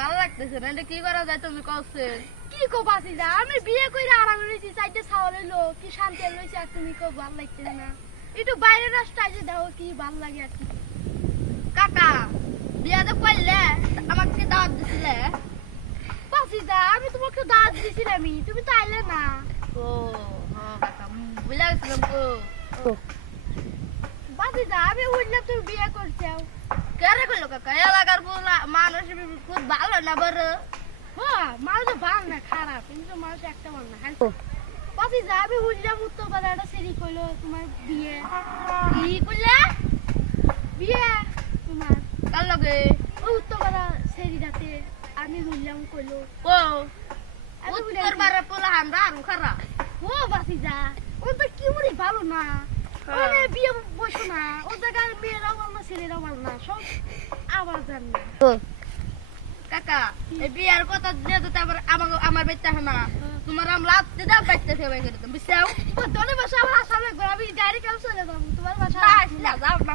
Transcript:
ভালো লাগতেছে না, এটা কি করা যায় তুমি কওছে? কি কো বাসি যা আমি বিয়ে কইরা আরাম হইছি চাইতে ছাওয়ালে লো কি শান্তি লইছে আর তুমি কো ভালো লাগতেছে না একটু বাইরে রাস্তায় যে দাও কি ভালো লাগে আর কি কাকা বিয়া তো করলে আমাকে কি দাওয়াত দিছিলে? বাসি যা আমি তোমাকে দাওয়াত দিছিলাম তুমি তো আইলে না ও হ্যাঁ কাকা বুঝলা গেছিলাম তো। বাসি যা আমি বুঝলাম তুমি বিয়ে করছো কেরে করলো কাকা? এলাকার মানুষ খুব ভালো না বড়। হ্যাঁ মানুষ ভালো না খারাপ কিন্তু মানুষ একটা ভালো না বাসি যা আমি বুঝলাম উত্তরপাড়া একটা সেরি কইলো তোমার বিয়ে কি করলে? বিয়ে তোমার কার লগে? ওই উত্তরপাড়া সেরিটাতে আমি বুঝলাম কইলো ও উত্তর বারে পোলা আমরা আরো খারাপ। ও বাসি যা ও তো কি বলি ভালো না ওনে বিয়ে বসো না ও জায়গার মেয়েরাও ভালো না ছেলেরাও ভালো না সব আবার জান না কাকা এই বিয়ার কথা দিয়ে তো তারপর আমার বেচতে হয় না, তোমার আমরা আত্মীয় দাম বাইতে সেবাই করে দিতাম বুঝছো? তোর বাসা আমার আসামে আমি ডাইরেক্ট চলে যাবো তোমার বাসা যাও না